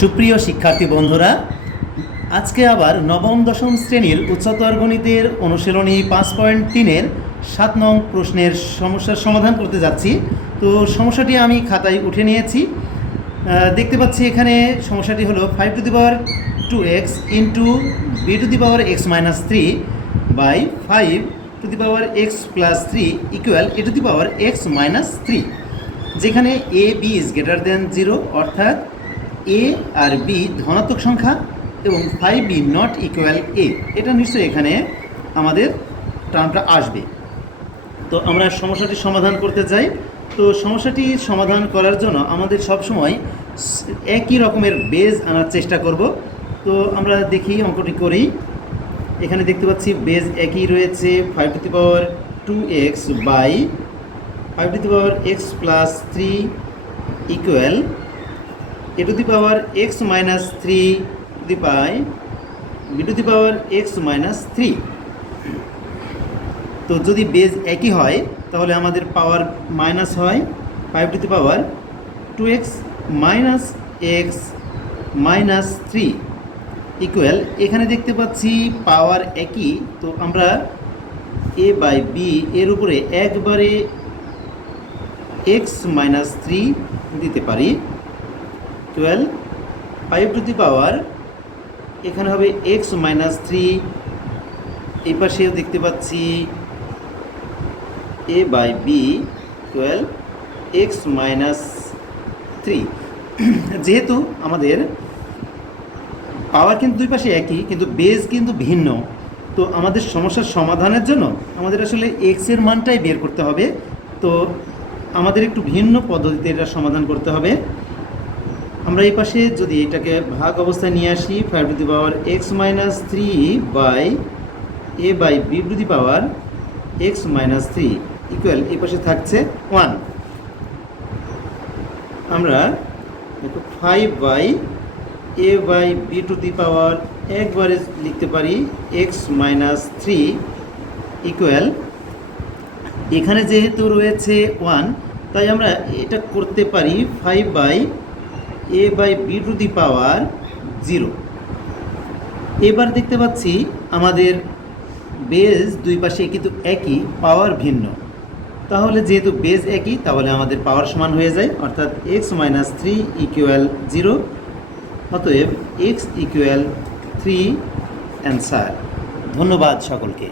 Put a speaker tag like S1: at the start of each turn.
S1: সুপ্রিয় শিক্ষার্থী বন্ধুরা, আজকে আবার নবম, দশম শ্রেণির উচ্চতর গণিতের অনুশীলনী পাঁচ পয়েন্ট তিনের সাত নং প্রশ্নের সমস্যার সমাধান করতে যাচ্ছি। তো সমস্যাটি আমি খাতায় উঠে নিয়েছি। দেখতে পাচ্ছি এখানে সমস্যাটি হলো five to the power two x into b to the power x minus three by five to the power x plus three equal a to the power x minus three যেখানে a b is greater than zero অর্থাৎ a আর b ধনাত্মক সংখ্যা এবং five b not equal a এটা নিশ্চয়ই এখানে আমাদের টার্মটা আসবে। তো আমরা সমস্যাটি সমাধান করতে চাই। তো সমস্যাটি সমাধান করার জন্য আমাদের সবসময় একই রকমের বেজ আনার চেষ্টা করব। তো আমরা দেখি, অঙ্কটি করি। এখানে দেখতে পাচ্ছি বেজ একই রয়েছে five to the power two x by five to the power x plus three equal a to the power x minus three the by b to the power x minus three তো যদি base একই হয়, তাহলে আমাদের power minus হয় five to the power two x minus x minus three equal এখানে দেখতে পাচ্ছি পাওয়ার একই, তো আমরা এ বাই বি এর উপরে একবারে এক্স মাইনাস থ্রি দিতে পারি। Twelve five to the power এখানে হবে এক্স মাইনাস থ্রি এই পাশেও দেখতে পাচ্ছি a by b twelve x minus three যেহেতু আমাদের পাওয়ার কিন্তু দুই পাশে একই, কিন্তু বেজ কিন্তু ভিন্ন, তো আমাদের সমস্যার সমাধানের জন্য আমাদের আসলে এক্সের মানটাই বের করতে হবে। তো আমাদের একটু ভিন্ন পদ্ধতিতে এটা সমাধান করতে হবে। আমরা এই পাশে যদি এটাকে ভাগ অবস্থায় নিয়ে আসি five to the power x minus three by a by b to the power x minus three equal এই পাশে থাকছে ওয়ান আমরা five by a by b to the power একবারে লিখতে পারি এক্স মাইনাস থ্রি ইকুয়াল এখানে যেহেতু রয়েছে ওয়ান তাই আমরা এটা করতে পারি five by a by b to the power zero এবার দেখতে পাচ্ছি আমাদের বেজ দুই পাশে কিন্তু একই পাওয়ার ভিন্ন। তাহলে যেহেতু বেজ একই, তাহলে আমাদের পাওয়ার সমান হয়ে যায়, অর্থাৎ x minus three equal zero অতএব এক্স ইকুয়াল থ্রি অ্যান্সার ধন্যবাদ সকলকে।